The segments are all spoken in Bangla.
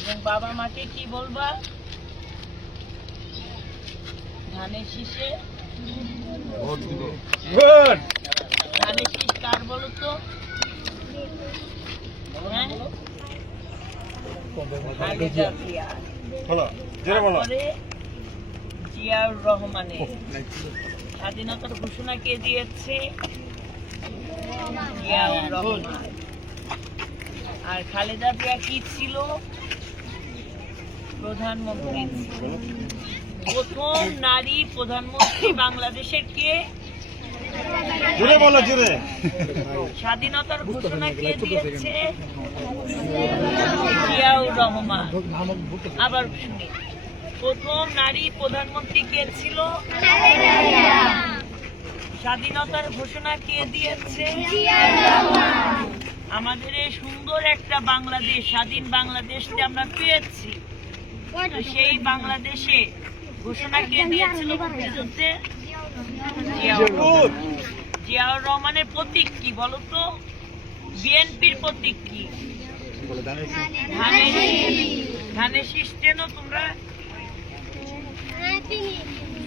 এবং বাবা মাকে কি বলবা? ধানের শীষে ধানের শীষ কার বলো তো? খালেদা জিয়া, তারপরে জিয়াউর রহমানের। স্বাধীনতার ঘোষণা কে দিয়েছে? জিয়াউর রহমান। আর খালেদা জিয়া কি ছিল? প্রধানমন্ত্রী। প্রথম নারী প্রধানমন্ত্রী বাংলাদেশের কে? জোরে বলো, জোরে। স্বাধীনতার ঘোষণা কে দিয়েছে? জিয়াউর রহমান। আবার শুনি, প্রথম নারী প্রধানমন্ত্রী কে ছিল? স্বাধীনতার ঘোষণা কে দিয়েছে? আমাদের এই সুন্দর একটা বাংলাদেশ, স্বাধীন বাংলাদেশ যে আমরা পেয়েছি, সেই বাংলাদেশে ঘোষণা কে দিয়েছিল মুক্তিযুদ্ধে? জিয়াউর রহমানের প্রতীক কি বলো তো? বিএনপির প্রতীক কি? ধানের শীষ। চেনো তোমরা?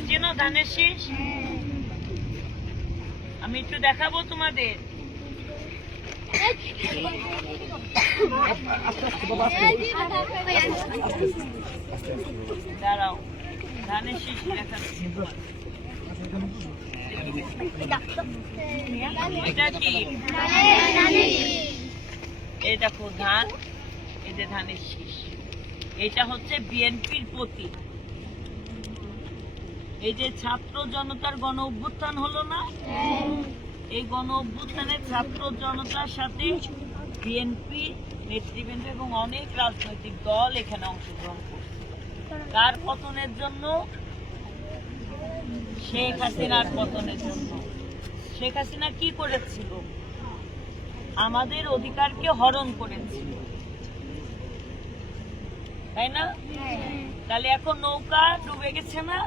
চেনো ধানের শীষ? আমি একটু দেখাবো তোমাদের। দাঁড়াও, ধানের শীষ দেখাচ্ছি। এটা কি? এই দেখো ধান, এই যে ধানের শীষ। এটা হচ্ছে বিএনপির প্রতীক। এই যে ছাত্র জনতার গণ অভ্যুত্থান হলো না, এই গণ অভ্যুত্থানের ছাত্র জনতার সাথে বিএনপি নেতৃবৃন্দ এবং অনেক রাজনৈতিক দল এখানে অংশগ্রহণ করছে। কার পতনের জন্য? শেখ হাসিনার পতনের জন্য। শেখ হাসিনা কি করেছিল? আমাদের অধিকারকে হরণ করেছিল, তাই না? তাহলে এখন নৌকা ডুবে গেছে না?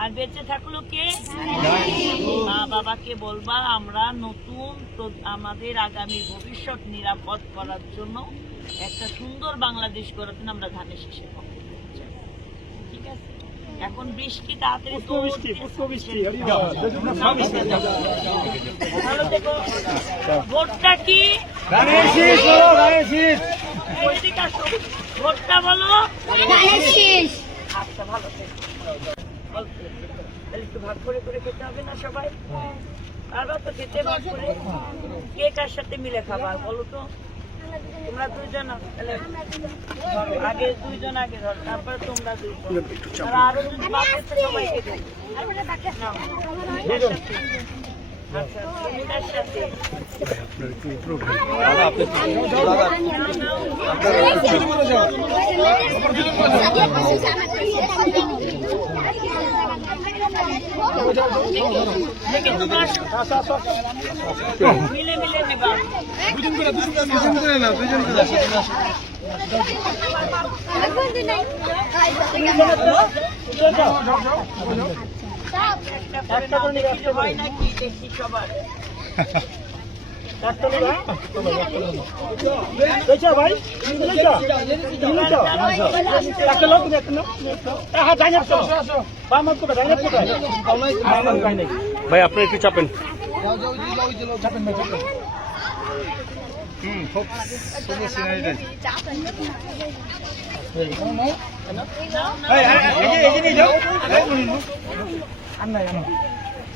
আর বেঁচে থাকলো কে? মা বাবাকে বলবা আমরা নতুন আমাদের আগামী ভবিষ্যৎ নিরাপদ করার জন্য একটা সুন্দর বাংলাদেশ গড়ার জন্য আমরা ধানের শীষে ঠিক আছে। এখন বৃষ্টি তাড়াতাড়ি ভালো দেখো। ভোটটা কি? ভোটটা বলো। আচ্ছা ভালো একটু ভাগ করে করে খেতে হবে না সবাই? আবার তো খেতে ভাগ করে। কে কার সাথে মিলে খাবার বলো তো? তোমরা দুইজন আগে, দুইজন আগে ধর, তারপরে তোমরা দুইজন, আরো যদি বাকি সবাইকে দেয়। আচ্ছা তুমি কার সাথে? মিলে মিলে নেবা। হয় নাকি দেখি সবার? ভাই আপনি একটু চাপেন।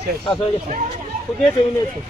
শেষ হয়ে গেছে।